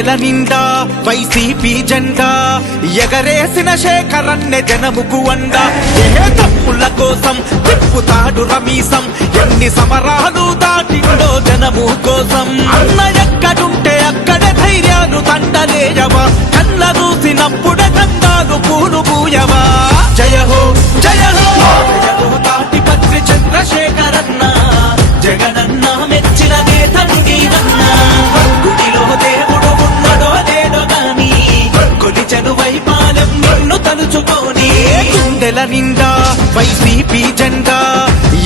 గుండెల నిండా వైసీపీ జెండా ఎగరేసిన శేఖరన్నే జనముకు అండ. ఏ తప్పుల కోసం తిప్పుతాడు రమీసం, ఎన్ని సమరాలు దాటిండో జనము కోసం. అన్న ఎక్కడుంటే అక్కడే ధైర్యాలు తండలేయవా, కళ్ళ చూసినప్పుడే కందాలు పూలు పూయవా. జయ హో జయ హో జయ హో తాటిపత్రి చంద్రశేఖరన్న, జగనన్న మెచ్చిన నేతను నీవన్న. గుడిలో దేవుడు ఉన్నడో లేడో గాని, కొలిచెను వైపాలెం నిన్ను తలుచుకోని. గుండెల నిండా వైసీపీ జెండా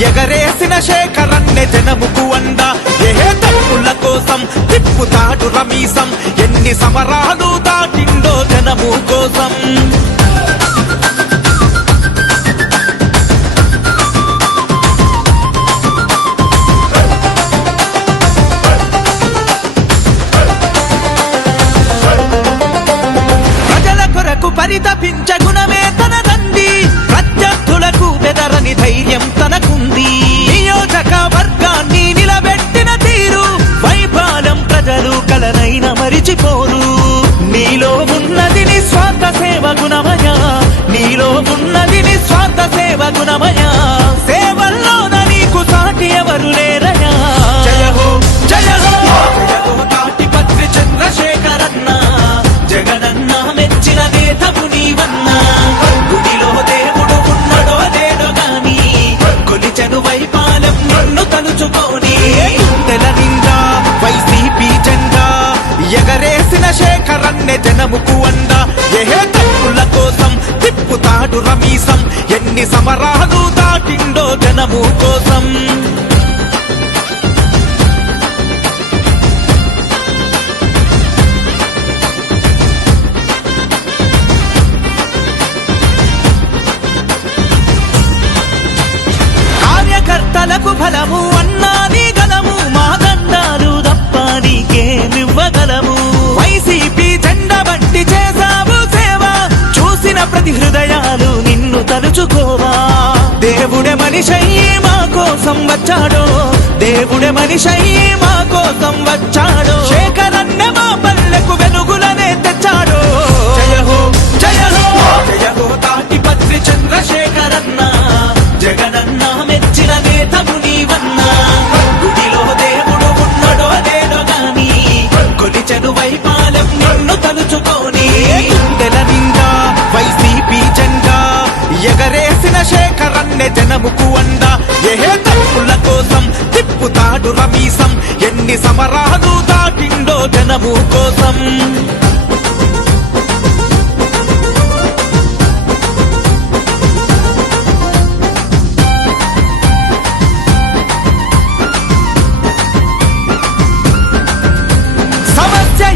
ఎగరేసిన శేఖరన్నే జనముకు అండ. ఏ తప్పుల కోసం తిప్పుతాడు రమీసం, ఎన్ని సమరాలు దాటిండో జనము కోసం. పరితపించ గుణమే తనదండి, ప్రత్యర్థులకు బెదరని ధైర్యం తనకుంది. నియోజక వర్గాన్ని నిలబెట్టిన తీరు వైపాలం ప్రజలు కలనైన మరిచిపోరు. నీలో ఉన్నది నిస్వార్థ సేవ గుణమయ, నీలో ఉన్నది నిస్వార్థ సేవ గుణమయ. సేవల్లోన నీకు సాటి ఎవరు లేరయా. జయ హో జయ హో జయ హో తాటిపత్రి చంద్రశేఖరన్న, జగనన్న మెచ్చిన నేతవు నీవన్నా. గుడిలో దేవుడు ఉన్నడో లేడో గాని, కొలిచెను వైపాలెం నిన్ను తలుచుకోని. గుండెల నిండా వైసీపీ జెండా ఎగరేసిన శేఖరన్నే జనముకు అండ. ఏ తప్పుల కోసం తిప్పుతాడు రమీసం, ఎన్ని సమరాలు దాటిండో జనము కోసం. కార్యకర్తలకు బలము అన్నా నీ గలము, మా దండాలు తప్ప నీకేమివ్వగలము. వైసీపీ జెండా బట్టి చేసావు సేవ, చూసిన ప్రతి హృదయాలు నిన్ను తలుచుకోవా. దేవుడే మనిషయ్యి మా కోసం వచ్చాడో, దేవుడే మనిషయ్యి మా కోసం వచ్చాడో. శేఖరన్నే మా పల్లెకు వెలుగులనే తెచ్చాడో. జయ హో జయ హో జయ హో తాటిపత్రి చంద్రశేఖరన్న, జగనన్న మెచ్చిన నేతవు నీవన్నా. గుడిలో దేవుడు ఉన్నడో లేడో గాని, కొలిచెను వైపాలెం నిన్ను తలుచుకోని. గుండెల నిండా వైసీపీ జెండా ఎగరేసిన శేఖరన్నే జనముకు అండ. ఏ తప్పుల కోసం తిప్పుతాడు రమీసం, ఎన్ని సమరాలు దాటిండో జనము కోసం.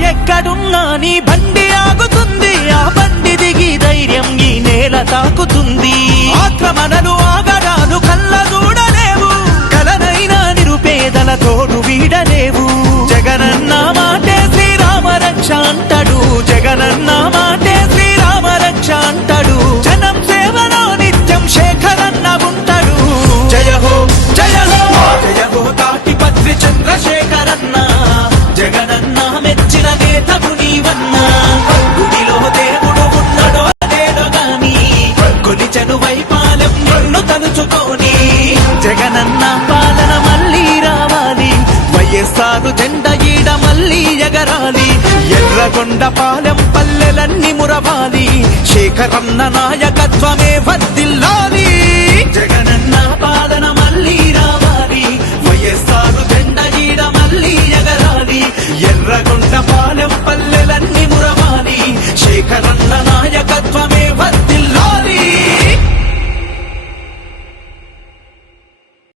ఎక్కడున్నా నీ బండి ఆగుతుంది, ఆ బండి దిగి ధైర్యం ఈ నేల తాకుతుంది. ఆక్రమణలు ఆగడాలు కళ్ళ చూడలేవు, కలనైనా నిరుపేదల తోడు వీడలేవు. జగనన్న మాటే శ్రీరామ రక్ష అంటాడు, జగనన్న మాటే శ్రీరామ రక్ష అంటాడు. జనం సేవలో నిత్యం శేఖరన్న ఉంటాడు. జయ హో జయ హో జయ హో తాటిపత్రి చంద్రశేఖరన్న, జగనన్న మెచ్చిన నేతవు నీవన్నా. గుడిలో దేవుడు ఉన్నడో లేడో గాని, కొలిచెను వైపాలెం నిన్ను తలుచుకోని. జగనన్న పాలన మళ్ళీ రావాలి, వైఎస్ఆర్ జెండా ఈడ మళ్ళీ ఎగరాలి. ఎర్రగొండ పాలెం పల్లెలన్నీ మురవాలి, శేఖరన్న నాయకత్వమే వర్ధిల్లాలి. జగనన్న పాలన మళ్ళీ రావాలి, వైఎస్ఆర్ జెండా ఈడ మళ్ళీ ఎగరాలి. ఎర్రగొండ పాలెం పల్లెలన్నీ మురవాలి, శేఖరన్న నాయకత్వమే